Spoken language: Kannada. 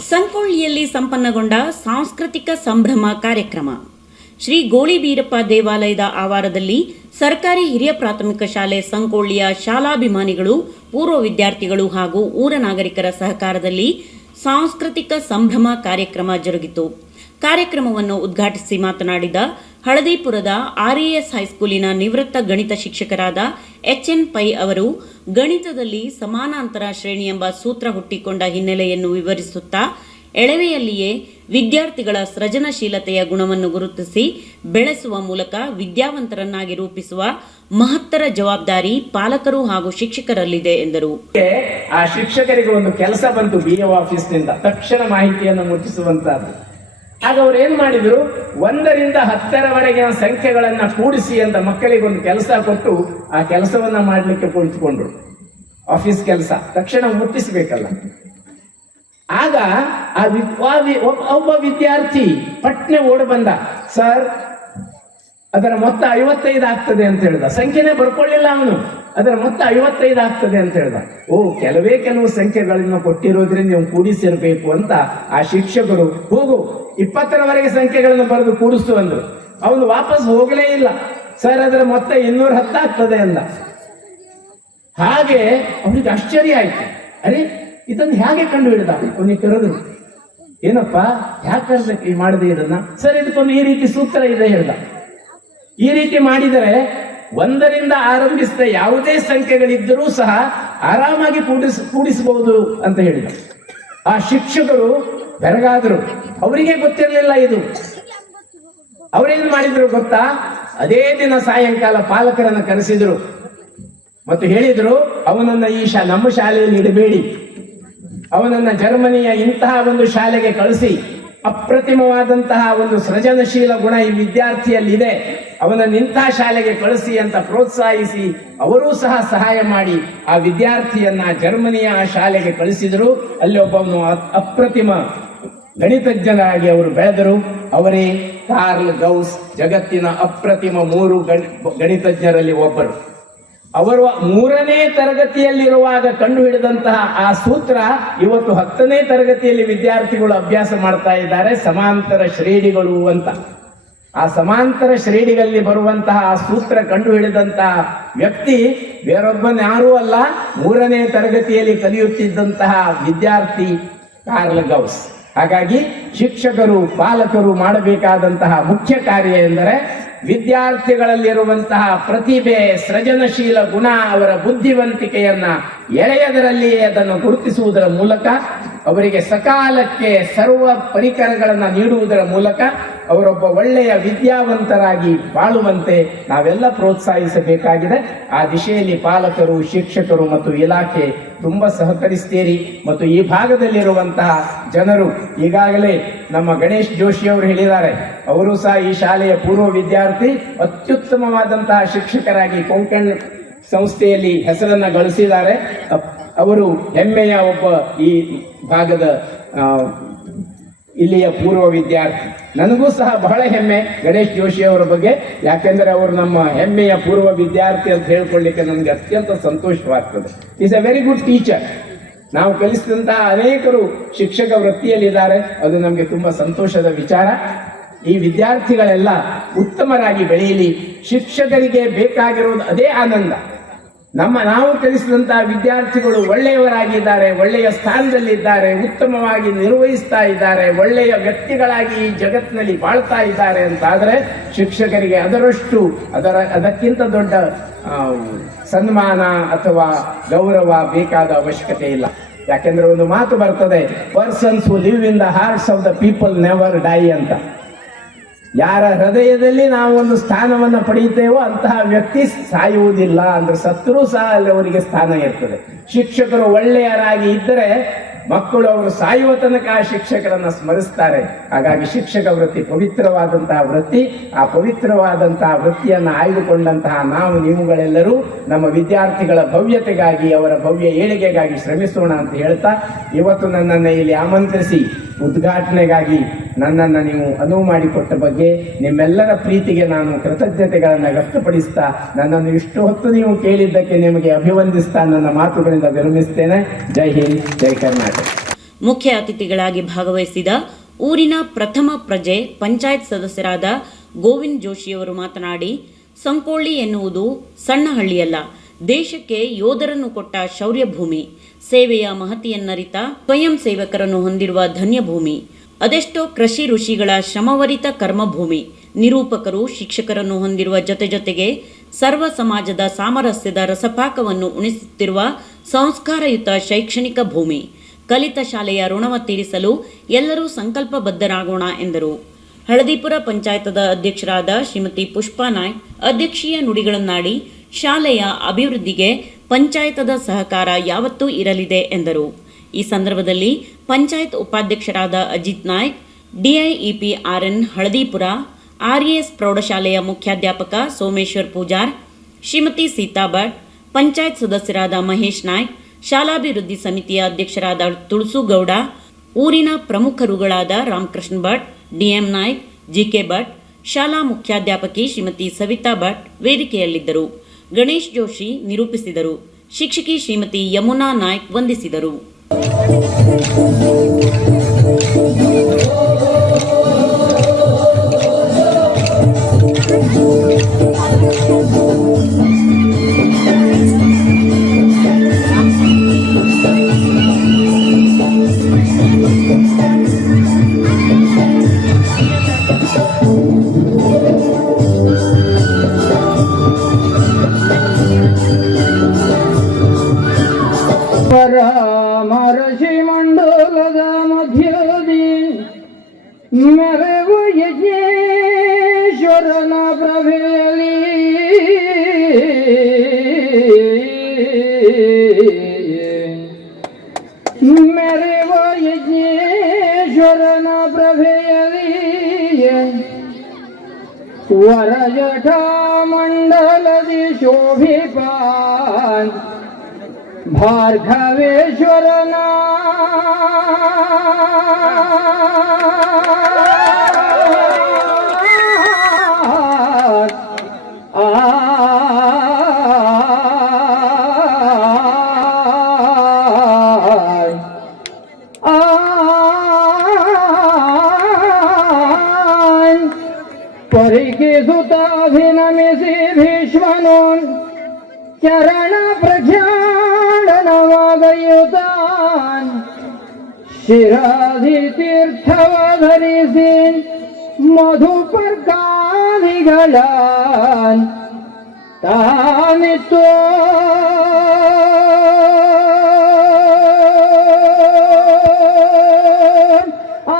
ಸಂಕೊಳ್ಳಿಯಲ್ಲಿ ಸಂಪನ್ನಗೊಂಡ ಸಾಂಸ್ಕೃತಿಕ ಸಂಭ್ರಮ ಕಾರ್ಯಕ್ರಮ. ಶ್ರೀ ಗೋಳಿಬೀರಪ್ಪ ದೇವಾಲಯದ ಆವಾರದಲ್ಲಿ ಸರ್ಕಾರಿ ಹಿರಿಯ ಪ್ರಾಥಮಿಕ ಶಾಲೆ ಸಂಕೋಳಿಯ ಶಾಲಾಭಿಮಾನಿಗಳು, ಪೂರ್ವ ವಿದ್ಯಾರ್ಥಿಗಳು ಹಾಗೂ ಊರ ನಾಗರಿಕರ ಸಹಕಾರದಲ್ಲಿ ಸಾಂಸ್ಕೃತಿಕ ಸಂಭ್ರಮ ಕಾರ್ಯಕ್ರಮ ಜರುಗಿತು. ಕಾರ್ಯಕ್ರಮವನ್ನು ಉದ್ಘಾಟಿಸಿ ಮಾತನಾಡಿದ ಹಳದಿಪುರದ ಆರ್ಎಎಸ್ ಹೈಸ್ಕೂಲಿನ ನಿವೃತ್ತ ಗಣಿತ ಶಿಕ್ಷಕರಾದ ಎಚ್ಎನ್ ಪೈ ಅವರು, ಗಣಿತದಲ್ಲಿ ಸಮಾನಾಂತರ ಶ್ರೇಣಿ ಎಂಬ ಸೂತ್ರ ಹುಟ್ಟಿಕೊಂಡ ಹಿನ್ನೆಲೆಯನ್ನು ವಿವರಿಸುತ್ತಾ, ಎಳವೆಯಲ್ಲಿಯೇ ವಿದ್ಯಾರ್ಥಿಗಳ ಸೃಜನಶೀಲತೆಯ ಗುಣವನ್ನು ಗುರುತಿಸಿ, ಬೆಳೆಸುವ ಮೂಲಕ ವಿದ್ಯಾವಂತರನ್ನಾಗಿ ರೂಪಿಸುವ ಮಹತ್ತರ ಜವಾಬ್ದಾರಿ ಪಾಲಕರು ಹಾಗೂ ಶಿಕ್ಷಕರಲ್ಲಿದೆ, ಎಂದರು. ಆ ಶಿಕ್ಷಕರಿಗೆ ಒಂದು ಕೆಲಸ ಬಂತು ಬಿ ಆಫೀಸ್ನಿಂದ. ತಕ್ಷಣ ಮಾಹಿತಿಯನ್ನು ಮುಟ್ಟಿಸುವಂತಹದ್ದು. ಆಗ ಅವ್ರು ಏನ್ ಮಾಡಿದ್ರು? ಒಂದರಿಂದ ಹತ್ತರವರೆಗಿನ ಸಂಖ್ಯೆಗಳನ್ನ ಕೂಡಿಸಿ ಅಂತ ಮಕ್ಕಳಿಗೆ ಒಂದು ಕೆಲಸ ಕೊಟ್ಟು ಆ ಕೆಲಸವನ್ನ ಮಾಡ್ಲಿಕ್ಕೆ ಕುಳಿತುಕೊಂಡ್ರು. ಆಫೀಸ್ ಕೆಲಸ. ತಕ್ಷಣ ಮುಟ್ಟಿಸಬೇಕಲ್ಲ. ಆಗ ಆ ಒಬ್ಬ ವಿದ್ಯಾರ್ಥಿ ಪಟ್ನೆ ಓಡಿ ಬಂದ. ಸರ್, ಅದರ ಮೊತ್ತ ಐವತ್ತೈದು ಆಗ್ತದೆ ಅಂತ ಹೇಳ್ದ. ಸಂಖ್ಯೆನೇ ಬರ್ಕೊಳ್ಳಿಲ್ಲ ಅವನು. ಅದರ ಮೊತ್ತ ಐವತ್ತೈದು ಆಗ್ತದೆ ಅಂತ ಹೇಳ್ದ. ಓ, ಕೆಲವೇ ಕೆಲವು ಸಂಖ್ಯೆಗಳನ್ನು ಕೊಟ್ಟಿರೋದ್ರಿಂದ ನೀವು ಕೂಡಿಸಿರ್ಬೇಕು ಅಂತ ಆ ಶಿಕ್ಷಕರು, ಹೋಗು ಇಪ್ಪತ್ತರವರೆಗೆ ಸಂಖ್ಯೆಗಳನ್ನು ಬರೆದು ಕೂಡಿಸ್ತು ಅಂದ್ರು. ಅವನು ವಾಪಸ್ ಹೋಗಲೇ ಇಲ್ಲ. ಸರ್, ಅದರ ಮೊತ್ತ ಇನ್ನೂರ ಹತ್ತಾಗ್ತದೆ ಅಂದ. ಹಾಗೆ ಅವನಿಗೆ ಆಶ್ಚರ್ಯ ಆಯ್ತು. ಅರೆ, ಇದನ್ನು ಹೇಗೆ ಕಂಡು ಹಿಡಿದ ಅವನಿಗೆ ಕರೆದ್ರು ಏನಪ್ಪ, ಯಾಕೆ ಮಾಡಿದೆ ಇದನ್ನ? ಸರ್, ಇದಕ್ಕೊಂದು ಈ ರೀತಿ ಸೂತ್ರ ಇದೆ ಹೇಳ್ದ. ಈ ರೀತಿ ಮಾಡಿದರೆ ಒಂದರಿಂದ ಆರಂಭಿಸಿದ ಯಾವುದೇ ಸಂಖ್ಯೆಗಳಿದ್ದರೂ ಸಹ ಆರಾಮಾಗಿ ಕೂಡಿಸ್, ಕೂಡಿಸಬಹುದು ಅಂತ ಹೇಳಿದ. ಆ ಶಿಕ್ಷಕರು ಬೆರಗಾದರು. ಅವರಿಗೆ ಗೊತ್ತಿರಲಿಲ್ಲ ಇದು. ಅವರೇನು ಮಾಡಿದ್ರು ಗೊತ್ತಾ? ಅದೇ ದಿನ ಸಾಯಂಕಾಲ ಪಾಲಕರನ್ನ ಕರೆಸಿದ್ರು. ಮತ್ತು ಹೇಳಿದ್ರು, ಅವನನ್ನ ಈ ಶಾ, ನಮ್ಮ ಶಾಲೆಯಲ್ಲಿ ಇಡಬೇಡಿ. ಅವನನ್ನ ಜರ್ಮನಿಯ ಇಂತಹ ಒಂದು ಶಾಲೆಗೆ ಕಳಿಸಿ. ಅಪ್ರತಿಮವಾದಂತಹ ಒಂದು ಸೃಜನಶೀಲ ಗುಣ ಈ ವಿದ್ಯಾರ್ಥಿಯಲ್ಲಿದೆ. ಅವನನ್ನು ಇಂತಹ ಶಾಲೆಗೆ ಕಳಿಸಿ ಅಂತ ಪ್ರೋತ್ಸಾಹಿಸಿ ಅವರೂ ಸಹ ಸಹಾಯ ಮಾಡಿ ಆ ವಿದ್ಯಾರ್ಥಿಯನ್ನ ಜರ್ಮನಿಯ ಆ ಶಾಲೆಗೆ ಕಳಿಸಿದರು. ಅಲ್ಲಿ ಒಬ್ಬವನು ಅಪ್ರತಿಮ ಗಣಿತಜ್ಞರಾಗಿ ಅವರು ಬೆಳೆದರು. ಅವರೇ ಕಾರ್ಲ್ ಗೌಸ್ ಜಗತ್ತಿನ ಅಪ್ರತಿಮ ಮೂರು ಗಣಿ, ಗಣಿತಜ್ಞರಲ್ಲಿ ಒಬ್ಬರು. ಅವರು ಮೂರನೇ ತರಗತಿಯಲ್ಲಿರುವಾಗ ಕಂಡು ಹಿಡಿದಂತಹ ಆ ಸೂತ್ರ ಇವತ್ತು ಹತ್ತನೇ ತರಗತಿಯಲ್ಲಿ ವಿದ್ಯಾರ್ಥಿಗಳು ಅಭ್ಯಾಸ ಮಾಡ್ತಾ ಇದ್ದಾರೆ, ಸಮಾಂತರ ಶ್ರೇಣಿಗಳು ಅಂತ. ಆ ಸಮಾಂತರ ಶ್ರೇಣಿಗಳಲ್ಲಿ ಬರುವಂತಹ ಆ ಸೂತ್ರ ಕಂಡುಹಿಡಿದಂತಹ ವ್ಯಕ್ತಿ ಬೇರೊಬ್ಬನ ಯಾರೂ ಅಲ್ಲ, ಮೂರನೇ ತರಗತಿಯಲ್ಲಿ ಕಲಿಯುತ್ತಿದ್ದಂತಹ ವಿದ್ಯಾರ್ಥಿ ಕಾರ್ಲ್ ಗೌಸ್. ಹಾಗಾಗಿ ಶಿಕ್ಷಕರು, ಪಾಲಕರು ಮಾಡಬೇಕಾದಂತಹ ಮುಖ್ಯ ಕಾರ್ಯ ಎಂದರೆ ವಿದ್ಯಾರ್ಥಿಗಳಲ್ಲಿರುವಂತಹ ಪ್ರತಿಭೆ, ಸೃಜನಶೀಲ ಗುಣ, ಅವರ ಬುದ್ಧಿವಂತಿಕೆಯನ್ನ ಎಳೆಯದರಲ್ಲಿಯೇ ಅದನ್ನು ಗುರುತಿಸುವುದರ ಮೂಲಕ ಅವರಿಗೆ ಸಕಾಲಕ್ಕೆ ಸರ್ವ ಪರಿಕರಗಳನ್ನು ನೀಡುವುದರ ಮೂಲಕ ಅವರೊಬ್ಬ ಒಳ್ಳೆಯ ವಿದ್ಯಾವಂತರಾಗಿ ಬಾಳುವಂತೆ ನಾವೆಲ್ಲ ಪ್ರೋತ್ಸಾಹಿಸಬೇಕಾಗಿದೆ. ಆ ದಿಶೆಯಲ್ಲಿ ಪಾಲಕರು, ಶಿಕ್ಷಕರು ಮತ್ತು ಇಲಾಖೆ ತುಂಬ ಸಹಕರಿಸ್ತೀರಿ. ಮತ್ತು ಈ ಭಾಗದಲ್ಲಿರುವಂತಹ ಜನರು ಈಗಾಗಲೇ ನಮ್ಮ ಗಣೇಶ್ ಜೋಶಿ ಅವರು ಹೇಳಿದ್ದಾರೆ, ಅವರು ಸಹ ಈ ಶಾಲೆಯ ಪೂರ್ವ ವಿದ್ಯಾರ್ಥಿ, ಅತ್ಯುತ್ತಮವಾದಂತಹ ಶಿಕ್ಷಕರಾಗಿ ಕೊಂಕಣ್ ಸಂಸ್ಥೆಯಲ್ಲಿ ಹೆಸರನ್ನು ಗಳಿಸಿದ್ದಾರೆ. ಅವರು ಹೆಮ್ಮೆಯ ಒಬ್ಬ ಈ ಭಾಗದ ಇಲ್ಲಿಯ ಪೂರ್ವ ವಿದ್ಯಾರ್ಥಿ. ನನಗೂ ಸಹ ಬಹಳ ಹೆಮ್ಮೆ ಗಣೇಶ್ ಜೋಶಿ ಅವರ ಬಗ್ಗೆ. ಯಾಕೆಂದರೆ ಅವರು ನಮ್ಮ ಹೆಮ್ಮೆಯ ಪೂರ್ವ ವಿದ್ಯಾರ್ಥಿ ಅಂತ ಹೇಳ್ಕೊಳ್ಳಿಕ್ಕೆ ನನಗೆ ಅತ್ಯಂತ ಸಂತೋಷವಾಗ್ತದೆ. Is a very good teacher ನಾವು ಕಲಿಸಿದಂತಹ ಅನೇಕರು ಶಿಕ್ಷಕ ವೃತ್ತಿಯಲ್ಲಿದ್ದಾರೆ. ಅದು ನಮಗೆ ತುಂಬಾ ಸಂತೋಷದ ವಿಚಾರ. ಈ ವಿದ್ಯಾರ್ಥಿಗಳೆಲ್ಲ ಉತ್ತಮರಾಗಿ ಬೆಳೆಯಲಿ. ಶಿಕ್ಷಕರಿಗೆ ಬೇಕಾಗಿರುವುದು ಅದೇ ಆನಂದ. ನಮ್ಮ ನಾವು ಕಲಿಸಿದಂತಹ ವಿದ್ಯಾರ್ಥಿಗಳು ಒಳ್ಳೆಯವರಾಗಿದ್ದಾರೆ, ಒಳ್ಳೆಯ ಸ್ಥಾನದಲ್ಲಿದ್ದಾರೆ, ಉತ್ತಮವಾಗಿ ನಿರ್ವಹಿಸ್ತಾ ಇದ್ದಾರೆ, ಒಳ್ಳೆಯ ವ್ಯಕ್ತಿಗಳಾಗಿ ಈ ಜಗತ್ತಿನಲ್ಲಿ ಬಾಳ್ತಾ ಇದ್ದಾರೆ ಅಂತಾದರೆ ಶಿಕ್ಷಕರಿಗೆ ಅದರಷ್ಟು ಅದರ ಅದಕ್ಕಿಂತ ದೊಡ್ಡ ಸನ್ಮಾನ ಅಥವಾ ಗೌರವ ಬೇಕಾದ ಅವಶ್ಯಕತೆ ಇಲ್ಲ. ಯಾಕೆಂದ್ರೆ ಒಂದು ಮಾತು ಬರ್ತದೆ persons who live in the hearts of the people never die ಅಂತ. ಯಾರ ಹೃದಯದಲ್ಲಿ ನಾವು ಒಂದು ಸ್ಥಾನವನ್ನು ಪಡೆಯುತ್ತೇವೋ ಅಂತಹ ವ್ಯಕ್ತಿ ಸಾಯುವುದಿಲ್ಲ ಅಂದ್ರೆ ಸತ್ರು ಸಹ ಅಲ್ಲಿ ಅವರಿಗೆ ಸ್ಥಾನ ಇರ್ತದೆ. ಶಿಕ್ಷಕರು ಒಳ್ಳೆಯರಾಗಿ ಇದ್ದರೆ ಮಕ್ಕಳು ಅವರು ಸಾಯುವ ತನಕ ಆ ಶಿಕ್ಷಕರನ್ನ ಸ್ಮರಿಸ್ತಾರೆ. ಹಾಗಾಗಿ ಶಿಕ್ಷಕ ವೃತ್ತಿ, ಪವಿತ್ರವಾದಂತಹ ವೃತ್ತಿ, ಆ ಪವಿತ್ರವಾದಂತಹ ವೃತ್ತಿಯನ್ನು ಆಯ್ದುಕೊಂಡಂತಹ ನಾವು ನೀವುಗಳೆಲ್ಲರೂ ನಮ್ಮ ವಿದ್ಯಾರ್ಥಿಗಳ ಭವ್ಯತೆಗಾಗಿ, ಅವರ ಭವ್ಯ ಏಳಿಗೆಗಾಗಿ ಶ್ರಮಿಸೋಣ ಅಂತ ಹೇಳ್ತಾ, ಇವತ್ತು ನನ್ನನ್ನು ಇಲ್ಲಿ ಆಮಂತ್ರಿಸಿ, ಉದ್ಘಾಟನೆಗಾಗಿ ನನ್ನನ್ನು ನೀವು ಅನುವು ಮಾಡಿಕೊಟ್ಟ ಬಗ್ಗೆ ನಿಮ್ಮೆಲ್ಲರ ಪ್ರೀತಿಗೆ ನಾನು ಕೃತಜ್ಞತೆಗಳನ್ನು ವ್ಯಕ್ತಪಡಿಸ್ತಾ ನನ್ನನ್ನು ಇಷ್ಟು ಹೊತ್ತು ನೀವು ಕೇಳಿದ್ದಕ್ಕೆ ನಿಮಗೆ ಅಭಿವಂದಿಸ್ತಾ ನನ್ನ ಮಾತುಗಳಿಂದ ವಿರಮಿಸ್ತೇನೆ. ಜೈ ಹಿಂದ್, ಜೈ ಕರ್ನಾಟಕ. ಮುಖ್ಯ ಅತಿಥಿಗಳಾಗಿ ಭಾಗವಹಿಸಿದ ಊರಿನ ಪ್ರಥಮ ಪ್ರಜೆ ಪಂಚಾಯತ್ ಸದಸ್ಯರಾದ ಗೋವಿಂದ್ ಜೋಶಿಯವರು ಮಾತನಾಡಿ, ಸಂಕೋಳ್ಳಿ ಎನ್ನುವುದು ಸಣ್ಣ ಹಳ್ಳಿಯಲ್ಲ, ದೇಶಕ್ಕೆ ಯೋಧರನ್ನು ಕೊಟ್ಟ ಶೌರ್ಯ ಭೂಮಿ ಸೇವೆಯ ಮಹತಿಯನ್ನರಿತ ಸ್ವಯಂ ಸೇವಕರನ್ನು ಹೊಂದಿರುವ ಧನ್ಯ ಭೂಮಿ ಅದೆಷ್ಟೋ ಕೃಷಿ ಋಷಿಗಳ ಶ್ರಮವರಿತ ಕರ್ಮಭೂಮಿ. ನಿರೂಪಕರು, ಶಿಕ್ಷಕರನ್ನು ಹೊಂದಿರುವ ಜೊತೆ ಜೊತೆಗೆ ಸರ್ವ ಸಮಾಜದ ಸಾಮರಸ್ಯದ ರಸಪಾಕವನ್ನು ಉಣಿಸುತ್ತಿರುವ ಸಂಸ್ಕಾರಯುತ ಶೈಕ್ಷಣಿಕ ಭೂಮಿ. ಕಲಿತ ಶಾಲೆಯ ಋಣವ ತೀರಿಸಲು ಎಲ್ಲರೂ ಸಂಕಲ್ಪಬದ್ಧರಾಗೋಣ ಎಂದರು. ಹಳದಿಪುರ ಪಂಚಾಯತದ ಅಧ್ಯಕ್ಷರಾದ ಶ್ರೀಮತಿ ಪುಷ್ಪಾ ನಾಯ್ಕ್ ಅಧ್ಯಕ್ಷೀಯ ನುಡಿಗಳನ್ನಾಡಿ ಶಾಲೆಯ ಅಭಿವೃದ್ಧಿಗೆ ಪಂಚಾಯತದ ಸಹಕಾರ ಯಾವತ್ತೂ ಇರಲಿದೆ ಎಂದರು. ಈ ಸಂದರ್ಭದಲ್ಲಿ ಪಂಚಾಯತ್ ಉಪಾಧ್ಯಕ್ಷರಾದ Ajit Naik, DIEP RN Haladipura, RAS ಪ್ರೌಢಶಾಲೆಯ ಮುಖ್ಯಾಧ್ಯಾಪಕ ಸೋಮೇಶ್ವರ್ ಪೂಜಾರ್, ಶ್ರೀಮತಿ ಸೀತಾ ಭಟ್, ಪಂಚಾಯತ್ ಸದಸ್ಯರಾದ ಮಹೇಶ್ ನಾಯ್ಕ್, ಶಾಲಾಭಿವೃದ್ಧಿ ಸಮಿತಿಯ ಅಧ್ಯಕ್ಷರಾದ ತುಳಸು ಗೌಡ, ಊರಿನ ಪ್ರಮುಖರುಗಳಾದ ರಾಮಕೃಷ್ಣ ಭಟ್, ಡಿಎಂ ನಾಯ್ಕ್, ಜಿಕೆ ಭಟ್, ಶಾಲಾ ಮುಖ್ಯಾಧ್ಯಾಪಕಿ ಶ್ರೀಮತಿ ಸವಿತಾ ಭಟ್ ವೇದಿಕೆಯಲ್ಲಿದ್ದರು. ಗಣೇಶ್ ಜೋಶಿ ನಿರೂಪಿಸಿದರು. ಶಿಕ್ಷಕಿ ಶ್ರೀಮತಿ ಯಮುನಾ ನಾಯ್ಕ್ ವಂದಿಸಿದರು. Thank you. Мировое езеро направили. Мировое езеро направили. Варажата મંડલદી શોભિપાન ભાર્ગવેશ્વરના भिनमिषि भीष्मनोन् चरणप्रख्याडनवादयुतान् शिराधितीर्थवधरिसीन् मधुपर्काधिगलान् तानि त्वा